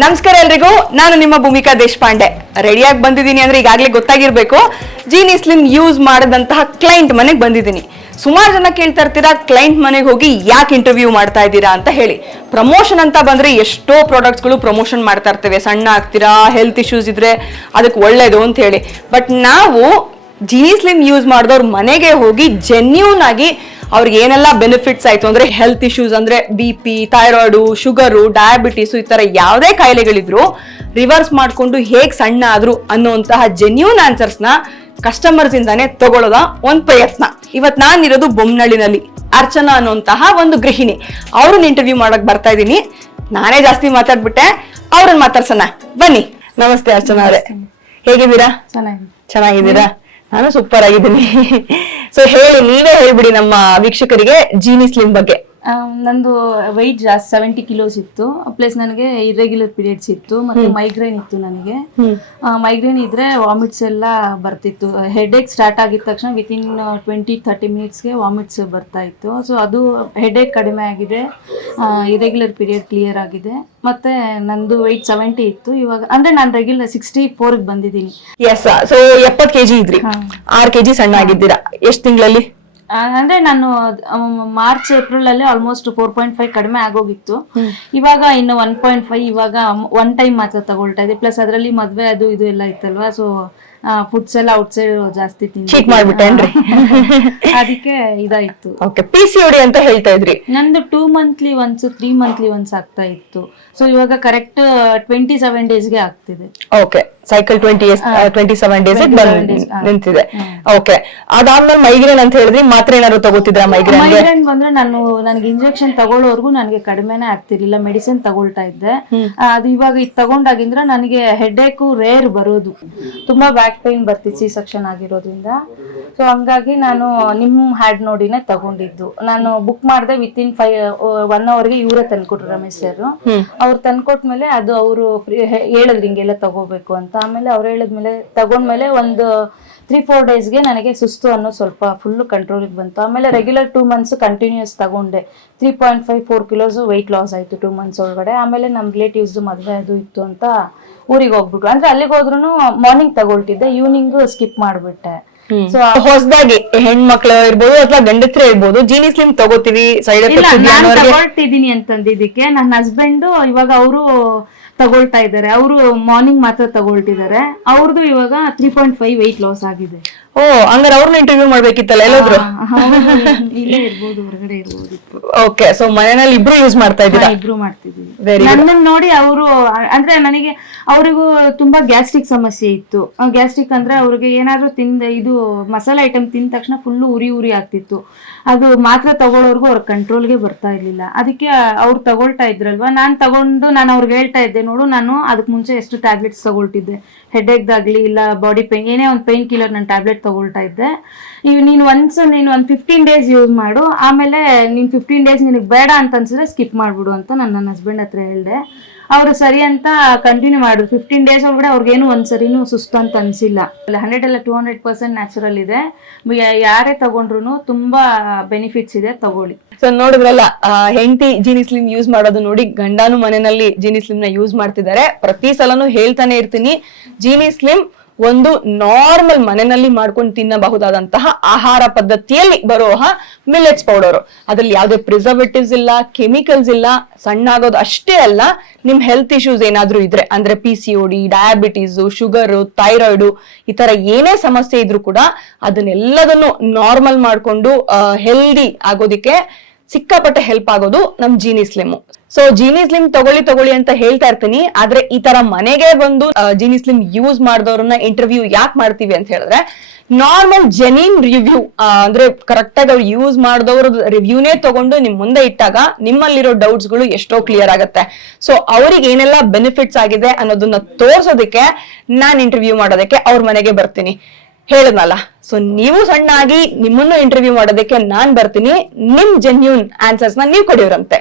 ನಮಸ್ಕಾರ ಎಲ್ರಿಗೂ, ನಾನು ನಿಮ್ಮ ಭೂಮಿಕಾ ದೇಶಪಾಂಡೆ. ರೆಡಿಯಾಗಿ ಬಂದಿದ್ದೀನಿ ಅಂದ್ರೆ ಈಗಾಗಲೇ ಗೊತ್ತಾಗಿರ್ಬೇಕು. ಜೀನಿ ಸ್ಲಿಮ್ ಯೂಸ್ ಮಾಡದಂತಹ ಕ್ಲೈಂಟ್ ಮನೆಗೆ ಬಂದಿದ್ದೀನಿ. ಸುಮಾರು ಜನ ಕೇಳ್ತಾ ಇರ್ತೀರಾ, ಕ್ಲೈಂಟ್ ಮನೆಗೆ ಹೋಗಿ ಯಾಕೆ ಇಂಟರ್ವ್ಯೂ ಮಾಡ್ತಾ ಇದ್ದೀರಾ ಅಂತ ಹೇಳಿ. ಪ್ರಮೋಷನ್ ಅಂತ ಬಂದ್ರೆ ಎಷ್ಟೋ ಪ್ರಾಡಕ್ಟ್ಸ್ಗಳು ಪ್ರಮೋಷನ್ ಮಾಡ್ತಾ ಇರ್ತೇವೆ. ಸಣ್ಣ ಆಗ್ತೀರಾ, ಹೆಲ್ತ್ ಇಶ್ಯೂಸ್ ಇದ್ರೆ ಅದಕ್ಕೆ ಒಳ್ಳೇದು ಅಂತ ಹೇಳಿ. ಬಟ್ ನಾವು ಜೀನಿ ಸ್ಲಿಮ್ ಯೂಸ್ ಮಾಡಿದವ್ರ ಮನೆಗೆ ಹೋಗಿ ಜೆನ್ಯೂನ್ ಆಗಿ ಅವ್ರಿಗೆ ಏನೆಲ್ಲ ಬೆನಿಫಿಟ್ಸ್ ಆಯ್ತು ಅಂದ್ರೆ, ಹೆಲ್ತ್ ಇಶ್ಯೂಸ್ ಅಂದ್ರೆ BP, ಥೈರಾಯ್ಡು, ಶುಗರು, ಡಯಾಬಿಟೀಸು, ಈ ತರ ಯಾವುದೇ ಕಾಯಿಲೆಗಳಿದ್ರು ರಿವರ್ಸ್ ಮಾಡ್ಕೊಂಡು ಹೇಗ್ ಸಣ್ಣ ಆದ್ರು ಅನ್ನುವಂತಹ ಜೆನ್ಯೂನ್ ಆನ್ಸರ್ಸ್ನ ಕಸ್ಟಮರ್ಸ್ ಇಂದಾನೆ ತಗೊಳ್ಳೋದ ಒಂದ್ ಪ್ರಯತ್ನ. ಇವತ್ ನಾನಿರೋದು ಬೊಮ್ಮನಹಳ್ಳಿನಲ್ಲಿ. ಅರ್ಚನಾ ಅನ್ನುವಂತಹ ಒಂದು ಗೃಹಿಣಿ, ಅವ್ರನ್ನ ಇಂಟರ್ವ್ಯೂ ಮಾಡಕ್ ಬರ್ತಾ ಇದ್ದೀನಿ. ನಾನೇ ಜಾಸ್ತಿ ಮಾತಾಡ್ಬಿಟ್ಟೆ, ಅವ್ರನ್ನ ಮಾತಾಡ್ಸೋಣ ಬನ್ನಿ. ನಮಸ್ತೆ ಅರ್ಚನಾ ಅವರೇ, ಹೇಗಿದ್ದೀರಾ? ಚೆನ್ನಾಗಿದ್ದೀರಾ? ನಾನು ಸೂಪರ್ ಆಗಿದ್ದೀನಿ. ಸೊ ಹೇಳಿ, ನೀವೇ ಹೇಳ್ಬಿಡಿ ನಮ್ಮ ವೀಕ್ಷಕರಿಗೆ ಜೀನಿ ಸ್ಲಿಮ್ ಬಗ್ಗೆ. ನಂದು ವೈಟ್ ಜಾಸ್ತಿ 70 ಕಿಲೋಸ್ ಇತ್ತು. ಪ್ಲಸ್ ನನಗೆ ಇರ್ರೆಗ್ಯುಲರ್ ಪೀರಿಯಡ್ಸ್ ಇತ್ತು, ಮತ್ತೆ ಮೈಗ್ರೇನ್ ಇತ್ತು. ನನಗೆ ಮೈಗ್ರೇನ್ ಇದ್ರೆ ವಾಮಿಟ್ಸ್ ಎಲ್ಲ ಬರ್ತಿತ್ತು. ಹೆಡ್ಏಕ್ ಸ್ಟಾರ್ಟ್ ಆಗಿದ ತಕ್ಷಣ ವಿತಿನ್ 20-30 ಮಿನಿಟ್ಸ್ಗೆ ವಾಮಿಟ್ಸ್ ಬರ್ತಾ ಇತ್ತು. ಸೊ ಅದು ಹೆಡ್ಏಕ್ ಕಡಿಮೆ ಆಗಿದೆ, ಇರ್ರೆಗ್ಯುಲರ್ ಪೀರಿಯಡ್ ಕ್ಲಿಯರ್ ಆಗಿದೆ. ಮತ್ತೆ ನಂದು ವೈಟ್ 70 ಇತ್ತು. ಇವಾಗ ಅಂದ್ರೆ ನಾನು ರೆಗ್ಯುಲರ್ 64 ಬಂದಿದ್ದೀನಿ. ಎಸ್. ಸೊ 70 kg ಇದ್ರಿ, 6 kg ಸಣ್ಣ ಆಗಿದ್ದೀರಾ. ಎಷ್ಟು ತಿಂಗಳಲ್ಲಿ? ಅಂದ್ರೆ ನಾನು ಮಾರ್ಚ್ ಏಪ್ರಿಲ್ ಅಲ್ಲಿ ಆಲ್ಮೋಸ್ಟ್ 4.5 ಕಡಿಮೆ ಆಗೋಗಿತ್ತು. ಇವಾಗ ಇನ್ನು 1.5 ಇವಾಗ ಒನ್ ಟೈಮ್ ಮಾತ್ರ ತಗೊಳ್ತಾ ಇದೆ. ಪ್ಲಸ್ ಅದರಲ್ಲಿ ಮದ್ವೆ ಅದು ಇದು ಎಲ್ಲ ಇತ್ತಲ್ವಾ, ಸೊ ಫುಡ್ಸ್ ಎಲ್ಲ ಔಟ್ಸೈಡ್ ಜಾಸ್ತಿ ಚೀಟ್ ಮಾಡ್ಬಿಟ್ಟೇನ್ರಿ? ಅದಕ್ಕೆ ಇದಾಯ್ತು. ಓಕೆ, PCOD ಅಂತ ಹೇಳ್ತಾ ಇದ್ರಿ. ನಂದು 2 ಮಂತ್ಲಿ ಒನ್ಸ್ 3 ಮಂತ್ಲಿ ಒನ್ಸ್ ಆಗ್ತಾ ಇತ್ತು. ಸೊ ಇವಾಗ ಕರೆಕ್ಟ್ 27 ಡೇಸ್ಗೆ ಆಗ್ತಿದೆ. ಓಕೆ, ಸೈಕಲ್ 27 ಡೇಸ್ ನಿಂತಿದೆ. ಓಕೆ, ಅದಾದ್ಮೇಲೆ ಮೈಗ್ರೇನ್ ಅಂತ ಹೇಳಿದ್ರಿ, ಮಾತ್ರೆ ಏನಾದ್ರು ತಗೋತಿದ್ರ? ಮೈಗ್ರೇನ್ ಬಂದ್ರೆ ನನಗೆ ಇಂಜೆಕ್ಷನ್ ತಗೊಳ್ಳೋರ್ಗು ನನಗೆ ಕಡಿಮೆನೆ ಆಗ್ತಿರ್ಲಿಲ್ಲ. ಮೆಡಿಸಿನ್ ತಗೊಳ್ತಾ ಇದ್ದೆ. ಅದು ಇವಾಗ ಇದು ತಗೊಂಡಾಗಿಂದ್ರ ನನಗೆ ಹೆಡ್ಏಕು ರೇರ್ ಬರೋದು, ತುಂಬಾ ಬ್ಯಾಕ್ ಪೈನ್ ಬರ್ತಿತ್ತು C-ಸೆಕ್ಷನ್ ಆಗಿರೋದ್ರಿಂದ. ಸೊ ಹಂಗಾಗಿ ನಾನು ನಿಮ್ ಹ್ಯಾಡ್ ನೋಡಿನೇ ತಗೊಂಡಿದ್ದು. ನಾನು ಬುಕ್ ಮಾಡಿದೆ ವಿತಿನ್ 1 ಅವರ್ಗೆ ಇವರೇ ತಂದ್ಕೊಟ್ರು, ರಮೇಶ್ ಸರ್. ಅವ್ರು ತಂದ್ಕೊಟ್ಮೇಲೆ ಅದು ಅವರು ಹೇಳಿದ್ರು ಹಿಂಗೆಲ್ಲ ತಗೋಬೇಕು ಅಂತ. ಆಮೇಲೆ ಅವ್ರು ಹೇಳಿದ್ಮೇಲೆ ತಗೊಂಡ್ಮೇಲೆ ಒಂದು 3-4 ಡೇಸ್ಗೆ ನನಗೆ ಸುಸ್ತು ಅನ್ನೋ ಸ್ವಲ್ಪ ಫುಲ್ ಕಂಟ್ರೋಲಿಗೆ ಬಂತು. ಆಮೇಲೆ ರೆಗ್ಯುಲರ್ 2 ಮಂತ್ಸ್ ಕಂಟಿನ್ಯೂಸ್ ತಗೊಂಡೆ. 3.5-4 ಕಿಲೋಸ್ ವೆಯ್ಟ್ ಲಾಸ್ ಆಯ್ತು 2 ಮಂತ್ಸ್ ಒಳಗಡೆ. ಆಮೇಲೆ ನಮ್ ರಿಲೇಟಿವ್ಸ್ ಮದ್ವೆ ಅದು ಇತ್ತು ಅಂತ ಊರಿಗೆ ಹೋಗ್ಬಿಟ್ರು. ಅಂದ್ರೆ ಅಲ್ಲಿಗೆ ಹೋದ್ರು ಮಾರ್ನಿಂಗ್ ತಗೊಳ್ತಿದ್ದೆ, ಈವ್ನಿಂಗ್ ಸ್ಕಿಪ್ ಮಾಡ್ಬಿಟ್ಟೆ. ಸೊ ಹೊಸದಾಗಿ ಹೆಣ್ಮಕ್ಳು ಇರ್ಬೋದು ಅಥವಾ ಗಂಡಸ್ರೇ ಇರ್ಬೋದು, ಜೀನಿ ಸ್ಲಿಮ್ ತಗೋತೀವಿ, ಸೈಡ್ ಎಫೆಕ್ಟ್ ತಗೊಳ್ತಿದೀನಿ ಅಂತಂದಿದ್ದಕ್ಕೆ ನನ್ನ ಹಸ್ಬೆಂಡ್ ಇವಾಗ ಅವರು ತಗೊಳ್ತಾ ಇದ್ದಾರೆ. ಅವರು ಮಾರ್ನಿಂಗ್ ಮಾತ್ರ ತಗೊಳ್ತಿದ್ದಾರೆ. ಅವ್ರದ್ದು ಇವಾಗ 3.5 ವೆಯ್ಟ್ ಲಾಸ್ ಆಗಿದೆ. ಓ, ಹಂಗಾರೆ ಅವ್ರನ್ನ ಇಂಟರ್ವ್ಯೂ ಮಾಡ್ಬೇಕಿತ್ತಲ್ಲ, ಎಲ್ಲಾದ್ರು ಇಲ್ಲೇ ಇರ್ಬೋದು, ಹೊರಗಡೆ ಇರ್ಬೋದು. ಓಕೆ, ಸೊ ಮನೆಯಲ್ಲಿ ಇಬ್ರು ಯೂಸ್ ಮಾಡ್ತಾ ಇದ್ದೀರಾ? ಇಬ್ರು ಮಾಡ್ತಿದ್ದೀವಿ. ನನ್ನ ನೋಡಿ ಅವರು, ಅಂದ್ರೆ ನನಗೆ ಅವರಿಗೂ ತುಂಬಾ ಗ್ಯಾಸ್ಟ್ರಿಕ್ ಸಮಸ್ಯೆ ಇತ್ತು. ಗ್ಯಾಸ್ಟ್ರಿಕ್ ಅಂದ್ರೆ ಅವ್ರಿಗೆ ಏನಾದ್ರು ಇದು ಮಸಾಲೆ ಐಟಮ್ ತಿಂದ ತಕ್ಷಣ ಫುಲ್ಲು ಉರಿ ಆಗ್ತಿತ್ತು. ಅದು ಮಾತ್ರ ತಗೊಳ್ಳೋರ್ಗು ಅವ್ರ ಕಂಟ್ರೋಲ್ಗೆ ಬರ್ತಾ ಇರ್ಲಿಲ್ಲ. ಅದಕ್ಕೆ ಅವ್ರು ತಗೊಳ್ತಾ ಇದ್ರಲ್ವಾ, ನಾನು ಅವ್ರಿಗೆ ಹೇಳ್ತಾ ಇದ್ದೆ, ನೋಡು ನಾನು ಅದಕ್ಕೆ ಮುಂಚೆ ಎಷ್ಟು ಟ್ಯಾಬ್ಲೆಟ್ಸ್ ತಗೊಳ್ತಿದ್ದೆ, ಹೆಡ್ಏಕ್ದಾಗ್ಲಿ ಇಲ್ಲ ಬಾಡಿ ಪೇನ್, ಏನೇ ಒಂದು ಪೇನ್ ಕಿಲ್ಲರ್ ನಾನು ಟ್ಯಾಬ್ಲೆಟ್ ತಗೊಳ್ತಾ ಇದ್ದೆ. ನೀನು ಒಂದು 15 ಡೇಸ್ ಯೂಸ್ ಮಾಡು, ಆಮೇಲೆ ನೀನ್ 15 ಡೇಸ್ ನಿನಗೆ ಬೇಡ ಅಂತ ಅನ್ಸಿದ್ರೆ ಸ್ಕಿಪ್ ಮಾಡ್ಬಿಡು ಅಂತ ನನ್ನ ಹಸ್ಬೆಂಡ್ ಹತ್ರ ಹೇಳ್ದೆ. ಅವರು ಸರಿ ಅಂತ ಕಂಟಿನ್ಯೂ ಮಾಡಿದ್ರು. 15 ಡೇಸ್ ಒಳಗಡೆ ಅವ್ರಿಗೇನು ಒಂದ್ಸರಿನೂ ಸುಸ್ತು ಅಂತ ಅನ್ಸಿಲ್ಲ. 100 ಅಲ್ಲ 200% ನ್ಯಾಚುರಲ್ ಇದೆ. ಯಾರೇ ತಗೊಂಡ್ರು ತುಂಬಾ ಬೆನಿಫಿಟ್ಸ್ ಇದೆ, ತಗೊಳ್ಳಿ. ಸೊ ನೋಡಿದ್ರಲ್ಲ, ಹೆಂಡತಿ ಜೀನಿ ಸ್ಲಿಮ್ ಯೂಸ್ ಮಾಡೋದು ನೋಡಿ ಗಂಡಾನು ಮನೆಯಲ್ಲಿ ಜೀನಿ ಸ್ಲಿಮ್ ನ ಯೂಸ್ ಮಾಡ್ತಿದ್ದಾರೆ. ಪ್ರತಿ ಸಲನು ಹೇಳ್ತಾನೆ ಇರ್ತೀನಿ, ಜೀನಿ ಸ್ಲಿಮ್ ಒಂದು ನಾರ್ಮಲ್ ಮನೆಯಲ್ಲಿ ಮಾಡ್ಕೊಂಡು ತಿನ್ನಬಹುದಾದಂತಹ ಆಹಾರ ಪದ್ಧತಿಯಲ್ಲಿ ಬರುವ ಮಿಲೆಟ್ಸ್ ಪೌಡರ್. ಅದ್ರಲ್ಲಿ ಯಾವುದೇ ಪ್ರಿಸರ್ವೇಟಿವ್ಸ್ ಇಲ್ಲ, ಕೆಮಿಕಲ್ಸ್ ಇಲ್ಲ. ಸಣ್ಣ ಆಗೋದು ಅಷ್ಟೇ ಅಲ್ಲ, ನಿಮ್ ಹೆಲ್ತ್ ಇಶ್ಯೂಸ್ ಏನಾದ್ರೂ ಇದ್ರೆ ಅಂದ್ರೆ PCOD, ಡಯಾಬಿಟೀಸು, ಶುಗರು, ಥೈರಾಯ್ಡು, ಈ ತರ ಏನೇ ಸಮಸ್ಯೆ ಇದ್ರು ಕೂಡ ಅದನ್ನೆಲ್ಲದನ್ನು ನಾರ್ಮಲ್ ಮಾಡ್ಕೊಂಡು ಹೆಲ್ದಿ ಆಗೋದಿಕ್ಕೆ ಸಿಕ್ಕಾಪಟ್ಟೆ ಹೆಲ್ಪ್ ಆಗೋದು ನಮ್ Jeeni slim. So Jeeni slim ತಗೊಳ್ಳಿ ಅಂತ ಹೇಳ್ತಾ ಇರ್ತೀನಿ. ಆದ್ರೆ ಈ ತರ ಮನೆಗೆ ಬಂದು ಜೀನಿ ಸ್ಲಿಮ್ ಯೂಸ್ ಮಾಡಿದವ್ರನ್ನ ಇಂಟರ್ವ್ಯೂ ಯಾಕೆ ಮಾಡ್ತೀವಿ ಅಂತ ಹೇಳಿದ್ರೆ, ನಾರ್ಮಲ್ ಜೆನ್ಯೂನ್ ರಿವ್ಯೂ ಅಂದ್ರೆ ಕರೆಕ್ಟ್ ಆಗಿ ಅವ್ರು ಯೂಸ್ ಮಾಡಿದವ್ರ ರಿವ್ಯೂನೇ ತಗೊಂಡು ನಿಮ್ ಮುಂದೆ ಇಟ್ಟಾಗ ನಿಮ್ಮಲ್ಲಿರೋ ಡೌಟ್ಸ್ ಗಳು ಎಷ್ಟೋ ಕ್ಲಿಯರ್ ಆಗುತ್ತೆ. ಸೊ ಅವ್ರಿಗೆ ಏನೆಲ್ಲ ಬೆನಿಫಿಟ್ಸ್ ಆಗಿದೆ ಅನ್ನೋದನ್ನ ತೋರ್ಸೋದಕ್ಕೆ ನಾನ್ ಇಂಟರ್ವ್ಯೂ ಮಾಡೋದಕ್ಕೆ ಅವ್ರ ಮನೆಗೆ ಬರ್ತೀನಿ. ಹೇಳದ್ನಲ್ಲ, ಸೊ ನೀವು ಸಣ್ಣ ಆಗಿ ನಿಮ್ಮನ್ನು ಇಂಟರ್ವ್ಯೂ ಮಾಡೋದಕ್ಕೆ ನಾನ್ ಬರ್ತೀನಿ. ನಿಮ್ ಜೆನ್ಯೂನ್ ಆನ್ಸರ್ಸ್ ನ ನೀವು ಕೊಡಿವ್ರಂತೆ.